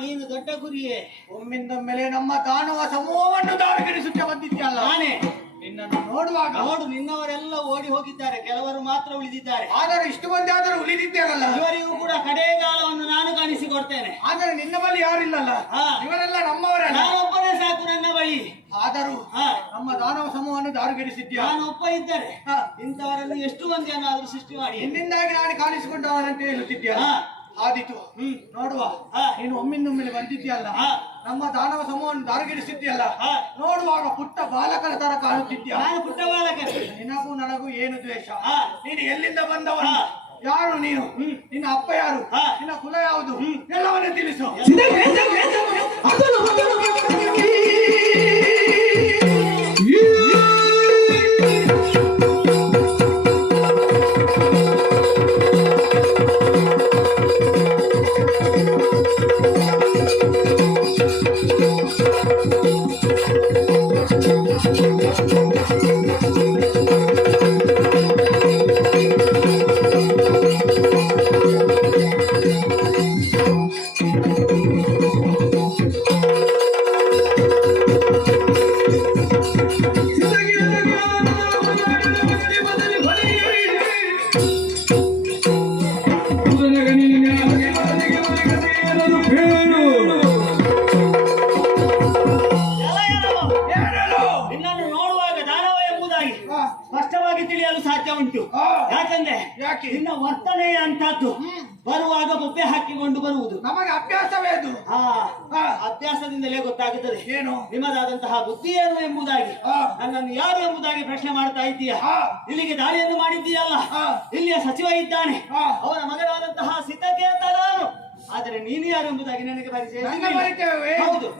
ನೀನು ದೊಡ್ಡ ಗುರಿಯೇ. ಒಮ್ಮಿಂದೊಮ್ಮೆಲೆ ನಮ್ಮ ದಾನವ ಸಮೂಹವನ್ನು ದಾರಿಗಿರಿಸುತ್ತ ಬಂದಿದ್ಯಲ್ಲ. ನಾನೇ ನಿನ್ನನ್ನು ನೋಡುವಾಗ ನೋಡು, ನಿನ್ನವರೆಲ್ಲ ಓಡಿ ಹೋಗಿದ್ದಾರೆ, ಕೆಲವರು ಮಾತ್ರ ಉಳಿದಿದ್ದಾರೆ. ಆದರೆ ಇಷ್ಟು ಮಂದಿ ಆದರೂ ಉಳಿದಿದ್ದೇನಲ್ಲ, ಇವರಿಗೂ ಕೂಡ ಕಡೆಗಾಲವನ್ನು ನಾನು ಕಾಣಿಸಿಕೊಡ್ತೇನೆ. ಆದರೆ ನಿನ್ನ ಬಳಿ ಯಾರಿಲ್ಲಲ್ಲ, ಇವರೆಲ್ಲ ನಮ್ಮವರಲ್ಲ. ನಾನೊಬ್ಬನೇ ಸಾಕು ನನ್ನ ಬಳಿ. ಆದರೂ ನಮ್ಮ ದಾನವ ಸಮೂಹವನ್ನು ದಾರಿಗಿರಿಸಿದ್ಯಾ. ನಾನು ಒಬ್ಬ ಇದ್ದರೆ ಇಂಥವರನ್ನು ಎಷ್ಟು ಮಂದಿಯನ್ನಾದ್ರೂ ಸೃಷ್ಟಿ ಮಾಡಿ ನಿನ್ನಿಂದಾಗಿ ನಾನು ಕಾಣಿಸಿಕೊಂಡವನಂತೆ ಹೇಳುತ್ತಿದ್ಯಾ. ಆದಿತು, ನೋಡುವ. ನೀನು ಒಮ್ಮಿಂದೊಮ್ಮೆಲೆ ಬಂದಿದ್ಯಲ್ಲ, ನಮ್ಮ ದಾನವ ಸಮೂಹವನ್ನು ದಾರಿಗಿರಿಸಿದ್ಯಲ್ಲ, ನೋಡುವಾಗ ಪುಟ್ಟ ಬಾಲಕರ ತರ ಕಾಣುತ್ತಿದ್ಯಾ. ನಾನು ಪುಟ್ಟ ಬಾಲಕ. ನಿನಗೂ ನನಗೂ ಏನು ದ್ವೇಷ? ನೀನು ಎಲ್ಲಿಂದ ಬಂದವನು, ಯಾರು ನೀನು, ನಿನ್ನ ಅಪ್ಪ ಯಾರು, ನಿನ್ನ ಕುಲ ಯಾವುದು, ಎಲ್ಲವನ್ನೂ ತಿಳಿಸು. ಸ್ಪಷ್ಟವಾಗಿ ತಿಳಿಯಲು ಸಾಧ್ಯ ಉಂಟು. ಯಾಕಂದ್ರೆ ನಿನ್ನ ವರ್ತನೆ ಅಂತದ್ದು. ಬರುವಾಗ ಬೊಬ್ಬೆ ಹಾಕಿಕೊಂಡು ಬರುವುದು ನಮಗೆ ಅಭ್ಯಾಸವೇ ಅದು. ಅಭ್ಯಾಸದಿಂದಲೇ ಗೊತ್ತಾಗುತ್ತದೆ ಏನು ನಿಮ್ಮದಾದಂತಹ ಬುದ್ಧಿ ಏನು ಎಂಬುದಾಗಿ. ನನ್ನನ್ನು ಯಾರು ಎಂಬುದಾಗಿ ಪ್ರಶ್ನೆ ಮಾಡ್ತಾ ಇದ್ದೀಯ. ಇಲ್ಲಿಗೆ ದಾಳಿಯನ್ನು ಮಾಡಿದ್ದೀಯಲ್ಲ, ಇಲ್ಲಿಯ ಸಚಿವ ಇದ್ದಾನೆ, ಅವನ ಮಗನಾದಂತಹ ಸಿದ್ಧಕೇತ ನಾನು. ಆದರೆ ನೀನು ಯಾರು ಎಂಬುದಾಗಿ ನನಗೆ ಪರಿಚಯ. ಹೌದು,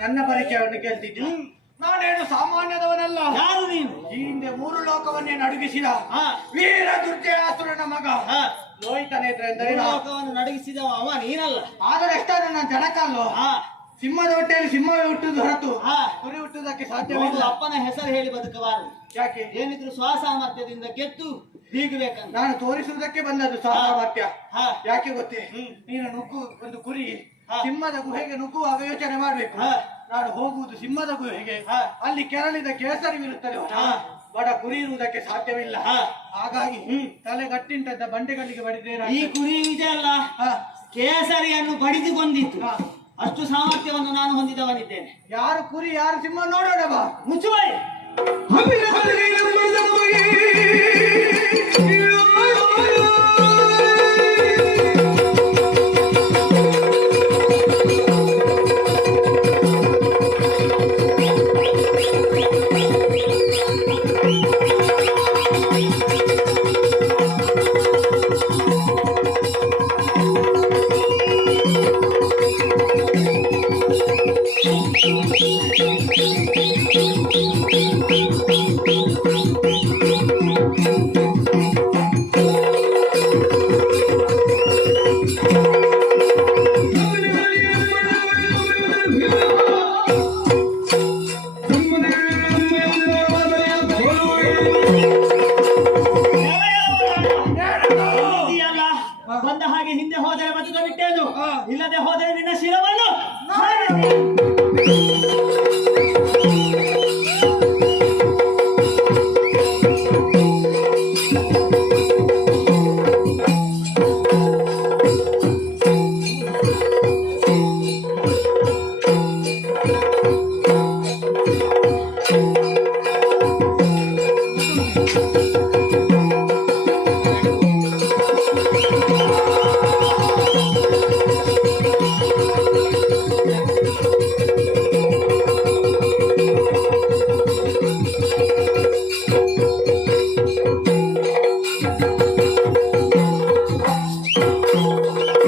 ನನ್ನ ಪರಿಚಯವನ್ನು ಕೇಳ್ತಿದ್ದೆ. ನಾನೇನು ಸಾಮಾನ್ಯದವನಲ್ಲ. ಯಾರು ನೀನು? ಈ ಹಿಂದೆ 3 ಲೋಕವನ್ನೇ ನಡುಗಿಸಿದ ವೀರ ದುರ್ಜಯಾಸುರನ ಮಗ ಲೋಹಿತನೇತ್ರ ಎಂದರೆ ಲೋಕವನ್ನು ನಡುಗಿಸಿದವ ಅವ ನೀನಲ್ಲ. ಆದರೆ ಎಷ್ಟಾದ್ರೂ ನಾನು ಜನಕಲ್ವ. ಸಿಂಹದ ಹೊಟ್ಟೆಯಲ್ಲಿ ಸಿಂಹವೇ ಹುಟ್ಟುದು ಹೊರತು ಕುರಿ ಹುಟ್ಟುವುದಕ್ಕೆ ಸಾಧ್ಯವಿಲ್ಲ. ಅಪ್ಪನ ಹೆಸರು ಹೇಳಿ ಬದುಕಬಾರದು. ಯಾಕೆ? ಏನಿದ್ರು ಸ್ವಸಾಮರ್ಥ್ಯದಿಂದ ಗೆದ್ದು ಬೀಗಬೇಕಂತ ನಾನು ತೋರಿಸುವುದಕ್ಕೆ ಬಂದದ್ದು ಸ್ವಸಾಮರ್ಥ್ಯ. ಯಾಕೆ ಗೊತ್ತೇ? ನೀನು ನುಗ್ಗು ಒಂದು ಕುರಿ ಸಿಂಹದ ಗುಹೆಗೆ ನುಗ್ಗುವಾಗ ಯೋಚನೆ ಮಾಡ್ಬೇಕು. ನಾನು ಹೋಗುವುದು ಸಿಂಹದ ಗುಹೆಗೆ, ಅಲ್ಲಿ ಕೆರಳಿದ ಕೇಸರಿವಿರುತ್ತದೆ, ಬಡ ಕುರಿ ಇರುವುದಕ್ಕೆ ಸಾಧ್ಯವಿಲ್ಲ. ಹಾಗಾಗಿ ತಲೆಗಟ್ಟಿಂಟದ್ದ ಬಂಡೆಗಳಿಗೆ ಬಡಿದೇನೆ. ಈ ಕುರಿ ಇದೆಯಲ್ಲ ಕೇಸರಿಯನ್ನು ಬಡಿದುಕೊಂಡಿತ್ತು, ಅಷ್ಟು ಸಾಮರ್ಥ್ಯವನ್ನು ನಾನು ಹೊಂದಿದವನಿದ್ದೇನೆ. ಯಾರು ಕುರಿ ಯಾರು ಸಿಂಹ ನೋಡೋಣ ಬಾ. ಮುಚ್ಚುಬಾಯಿ.